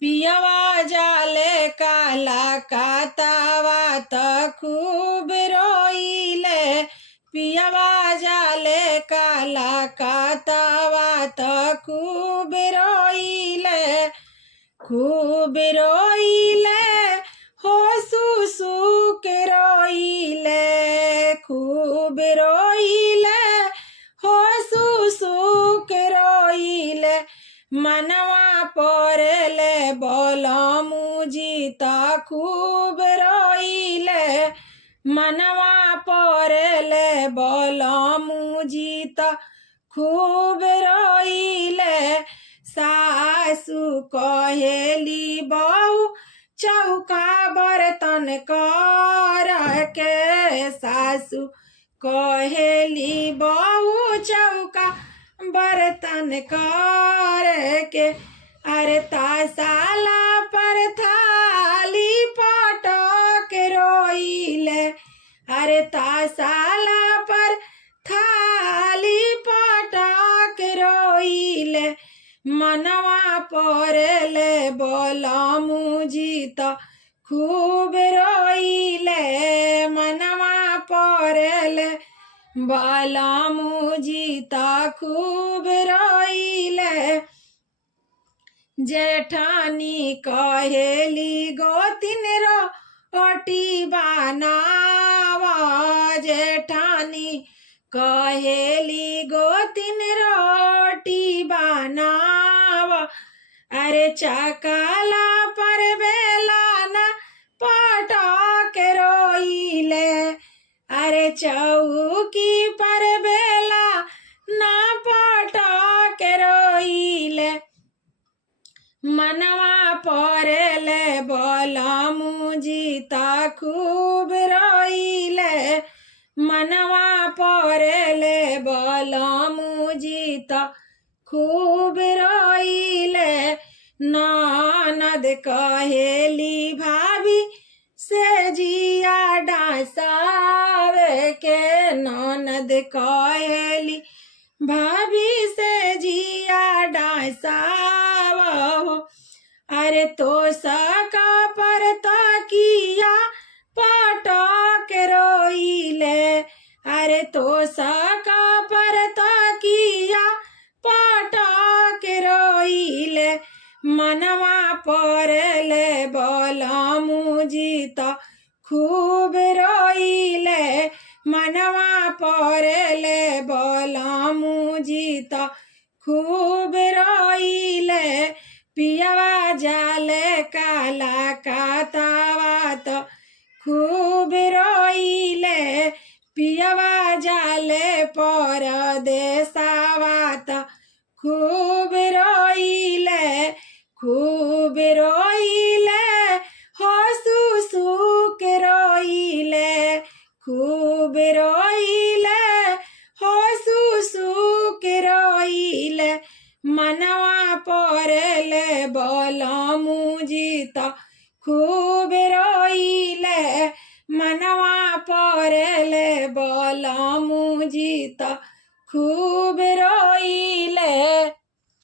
पियवा जाले काला कातावा त खूब रोइले। पियवा जाले काला कातावा त खूब रोइले। खूब रोइले हो सुसु के रोइले। खूब रोइले हो सुसु के रोइले। मनवा पड़ले बलमुजी त खूब रोइले। मनवा पड़ले बलमुजी त खूब रोइले। सासु कहेली बहू चौका बर्तन कर के। सासु कहेली बहू चौका बर्तन कर के। अरे तासाला पर थाली पटक रोइले। अरे तासाला पर थाली पटक रोइले। मनवा पड़ले बलमुजी त खूब रोइले। मनवा पड़ले बलमुजी त खूब रोइले। जेठानी कहेली गोतिन रोटी बनावा। जेठानी कहेली गोतिन रोटी बनावा। अरे चकला पर बेलाना पटक रोइले। अरे चौकी पर बेला ना पटक रोइले। मनवा पड़ले बलमुजी त खूब रोइले। मनवा पड़ले बलमुजी त खूब रोइले। ननद कहेली भाभी से जिया डांसावे के। ननद कहेली भाभी से जिया डांसावो। अरे तो सका पर तकिया पटक रोइले। अरे तो सका पर तकिया पटक रोइले। मनवा पड़ले बलमुजी त खूब रोइले। मनवा पड़ले बलमुजी त खूब रोइले। पियवा जाले काला कातावा त खूब रोइले। पियवा जाले परदेसावा त खूब रोइले। खूब रोइले हो सुसु के रोइले। खूब रोइले हो सुसु के रोइले। मनवा पड़ले बलमुजी त खूब रोइले। मनवा पड़ले बलमुजी त खूब रोइले।